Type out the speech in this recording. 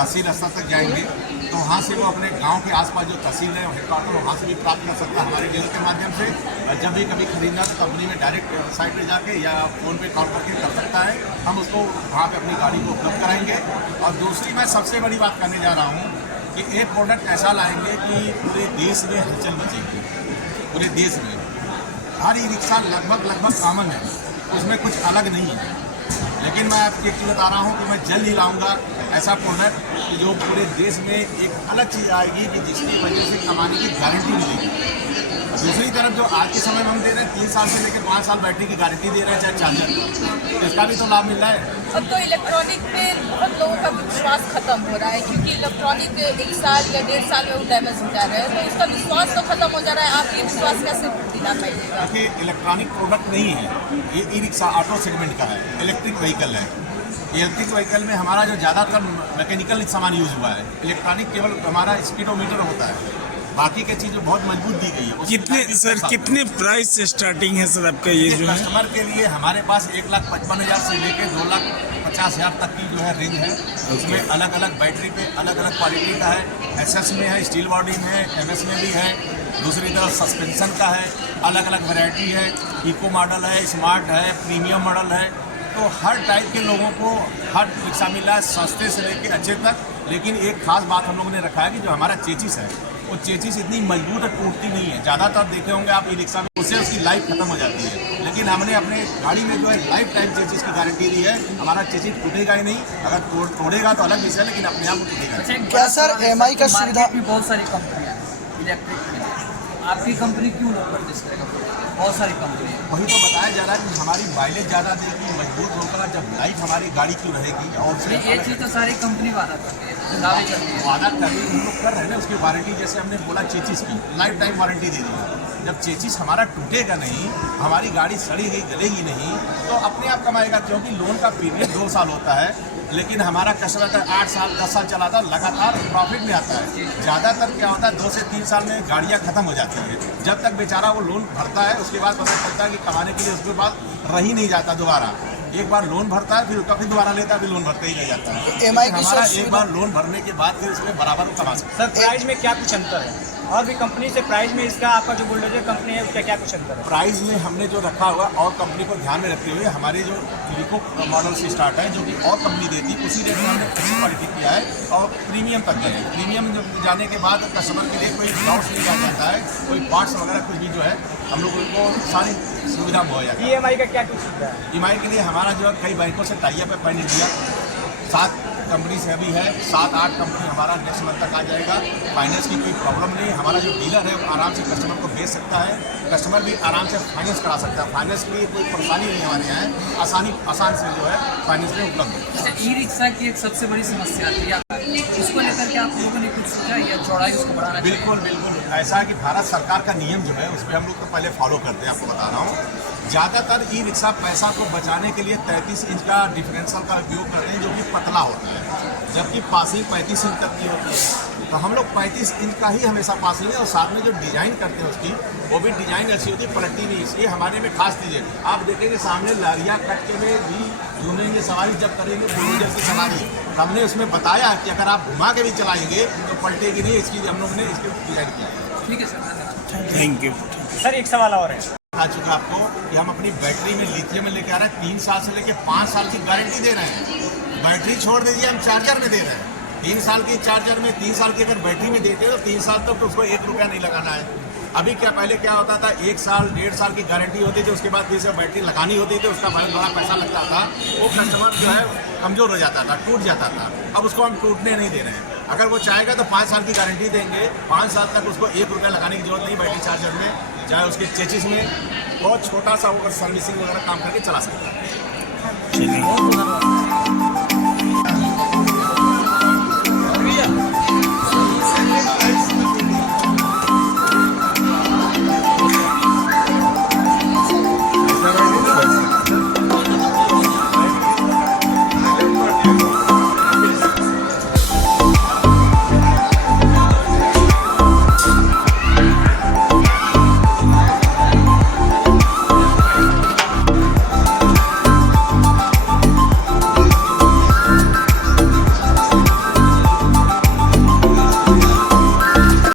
तहसील स्तर तक जाएंगे तो वहाँ से वो अपने गांव के आसपास जो तहसील है हेडक्वार्टर वहाँ से भी प्राप्त कर सकता है हमारे डीलर के माध्यम से। जब भी कभी खरीदना तो कंपनी में डायरेक्ट वेबसाइट पे जाके या फ़ोन पे कॉल करके कर सकता है, हम उसको वहाँ पे अपनी गाड़ी को उपलब्ध कराएंगे। और दूसरी मैं सबसे बड़ी बात करने जा रहा हूँ कि एक प्रोडक्ट ऐसा लाएंगे कि पूरे देश में हलचल मचेगी। पूरे देश में हर ई रिक्शा लगभग कॉमन है, उसमें कुछ अलग नहीं है। लेकिन मैं आपको एक चीज़ बता रहा हूँ कि मैं जल्द ही लाऊंगा ऐसा प्रोडक्ट जो पूरे देश में एक अलग चीज़ आएगी कि जिसकी वजह से कमाने की गारंटी मिलेगी। दूसरी तरफ जो आज के समय में हम दे रहे हैं 3 साल से लेकर 5 साल बैटरी की गारंटी दे रहे हैं, चाहे चार्जर, तो इसका भी तो लाभ मिल रहा है। अब तो इलेक्ट्रॉनिक पे बहुत लोगों का विश्वास खत्म हो रहा है, क्योंकि इलेक्ट्रॉनिक 1 साल या 1.5 साल में वो डैमेज हो जा रहे हैं, तो इसका विश्वास तो खत्म हो जा रहा है। आप ये विश्वास कैसे दिला पाइएगा? देखिए, इलेक्ट्रॉनिक प्रोडक्ट नहीं है ये, ई रिक्शा ऑटो सेगमेंट का है, इलेक्ट्रिक व्हीकल है। इलेक्ट्रिक व्हीकल में हमारा जो ज़्यादातर मैकेनिकल सामान यूज़ हुआ है, इलेक्ट्रॉनिक केवल हमारा स्पीडोमीटर होता है, बाकी के चीज़ बहुत मजबूत दी गई है। कितने प्राइस से स्टार्टिंग है सर आपका ये जो है? कस्टमर के लिए हमारे पास 1,55,000 से लेकर 2,50,000 तक की जो है रेंज है। उसमें अलग अलग बैटरी पे अलग अलग क्वालिटी का है, एसएस में है, स्टील बॉडी में है, एमएस में भी है। दूसरी तरफ सस्पेंशन का है, अलग अलग वैरायटी है, इको मॉडल है, स्मार्ट है, प्रीमियम मॉडल है। तो हर टाइप के लोगों को हर रिक्शा मिला है, सस्ते से लेकर अच्छे तक। लेकिन एक खास बात हम लोगों ने रखा है कि जो हमारा चेचिस है वो चेचिस इतनी मजबूत और टूटती नहीं है। ज़्यादातर देखे होंगे आप ई रिक्शा में, उससे उसकी लाइफ खत्म हो जाती है। लेकिन हमने अपने गाड़ी में जो है लाइफ टाइम चेचिस की गारंटी दी है। हमारा चेचिस टूटेगा ही नहीं, अगर तोड़ेगा तो अलग विषय, लेकिन अपने आप वो टूटेगा। क्या सर EMI का सुविधा? भी बहुत सारी कंपनियां हैं इलेक्ट्रिक में, आपकी कंपनी क्यों लोग परचेस करेगा? बहुत सारी कंपनी है। वही तो बताया जा रहा है कि हमारी माइलेज ज़्यादा देगी, मजबूत होगा, जब लाइफ हमारी गाड़ी क्यों रहेगी। और ये चीज़ तो सारी कंपनी वादा करती है, दावे करती है। वादा कर रही हम लोग कर रहे हैं ना, उसकी वारंटी जैसे हमने बोला चेचिस की लाइफ टाइम वारंटी दे दी है। जब चेचिस हमारा टूटेगा नहीं, हमारी गाड़ी सड़ेगी गलेगी नहीं, तो अपने आप कमाएगा। क्योंकि लोन का पीरियड 2 साल होता है, लेकिन हमारा कस्टमर का 8 साल 10 साल चलाता है, लगातार प्रॉफिट में आता है। ज़्यादातर क्या होता है 2 से 3 साल में गाड़ियाँ खत्म हो जाती है। जब तक बेचारा वो लोन भरता है, उसके बाद पता चलता है कि कमाने के लिए उसके बाद रह ही नहीं जाता दोबारा। एक बार लोन भरता है, फिर कभी दोबारा लेता है, फिर लोन भरते ही रह जाता है। EMI की हमारा एक बार लोन भरने के बाद फिर उसमें बराबर कमा सकता है। सर प्राइस में क्या कुछ अंतर है और भी कंपनी से? प्राइस में इसका आपका जो बुलडोजर कंपनी है उसका क्या कुछ अंतर है? प्राइस में हमने जो रखा हुआ और कंपनी को ध्यान में रखते हुए हमारे जो लिको मॉडल से स्टार्ट है, जो कि और कंपनी देती है, उसी रेट में हमने अच्छी क्वालिटी किया है और प्रीमियम तक गए हैं। प्रीमियम जाने के बाद कस्टमर के लिए कोई डाउट्स नहीं आ जाता है, कोई पार्ट्स वगैरह कुछ भी जो है हम लोग उनको सारी सुविधा मुहैया है। EMI का क्या कुछ सुविधा है? EMI के लिए हमारा जो है कई बैंकों से टाइप है, पैन इंडिया 7 कंपनी से अभी है, 7-8 कंपनी हमारा नेक्स्ट मंथ तक आ जाएगा। फाइनेंस की कोई प्रॉब्लम नहीं, हमारा जो डीलर है वो आराम से कस्टमर को बेच सकता है, कस्टमर भी आराम से फाइनेंस करा सकता है। फाइनेंस के लिए कोई परेशानी नहीं हमारे यहाँ है, आसान से जो है फाइनेंस में उपलब्ध है। अच्छा, ई रिक्शा की एक सबसे बड़ी समस्या आती है, उसको लेकर के आप लोगों ने कुछ सोचा या चौड़ाई उसको बढ़ाना? बिल्कुल ऐसा है कि भारत सरकार का नियम जो है उस पर हम लोग तो पहले फॉलो करते हैं। आपको बता रहा हूँ, ज़्यादातर ई रिक्शा पैसा को बचाने के लिए 33 इंच का डिफरेंशियल का उपयोग करते हैं, जो कि पतला होता है, जबकि पासिंग 35 इंच तक की होती है। तो हम लोग 35 इंच का ही हमेशा पासिंग है, और साथ में जो डिज़ाइन करते हैं उसकी वो भी डिज़ाइन अच्छी होती है, पलटती नहीं। इसलिए हमारे में खास चीज़ है, आप देखेंगे सामने लारिया कट के में भी घूमेंगे, सवारी जब करेंगे बुलडोजर की सवारी, हमने उसमें बताया कि अगर आप घुमा के भी चलाएंगे तो पलटेगी नहीं। इसकी हम लोग ने इसके डिज़ाइन किया है। ठीक है सर, थैंक यू। सर एक सवाल और है, बता चुका आपको कि हम अपनी बैटरी में लिथियम में लेके आ रहे हैं, 3 साल से लेके 5 साल की गारंटी दे रहे हैं। बैटरी छोड़ दीजिए, हम चार्जर में दे रहे हैं 3 साल की चार्जर में। 3 साल की अगर बैटरी में देते हैं तो 3 साल तक तो उसको 1 रुपया नहीं लगाना है। अभी क्या पहले क्या होता था, 1 साल 1.5 साल की गारंटी होती थी, उसके बाद फिर से बैटरी लगानी होती थी, उसका बहुत बड़ा पैसा लगता था, वो कस्टमर जो है कमज़ोर हो जाता था, टूट जाता था। अब उसको हम टूटने नहीं दे रहे हैं। अगर वो चाहेगा तो 5 साल की गारंटी देंगे, 5 साल तक उसको 1 रुपया लगाने की जरूरत नहीं बैटरी चार्जर में, चाहे उसके चेचिस में बहुत छोटा सा वो सर्विसिंग वगैरह काम करके चला सकता है। चलिए।